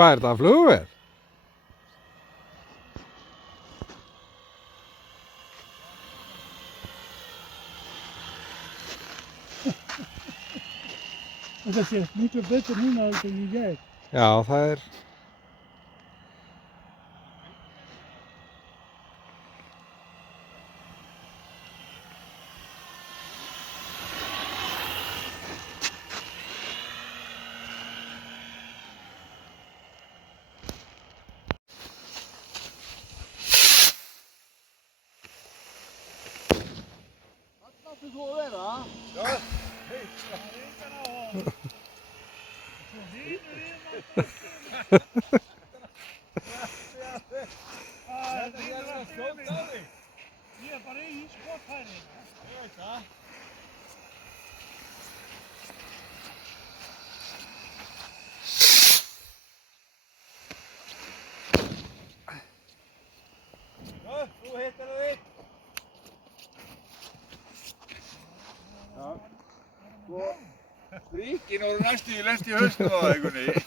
Hvað er þetta, flugvél? Þetta sé miklu betur núna en í gær. Já, það er... Þarna áttu þú að vera? Já, hei, það er engan á hann. Svo hýnur í hann. Það er að skjóta á þig. Ég er bara í skotfæri. Ég veit það. Já, þú hittir það þitt. Já. Sko, stríkin voru næstu í lent í haustum á það einhvern veginn.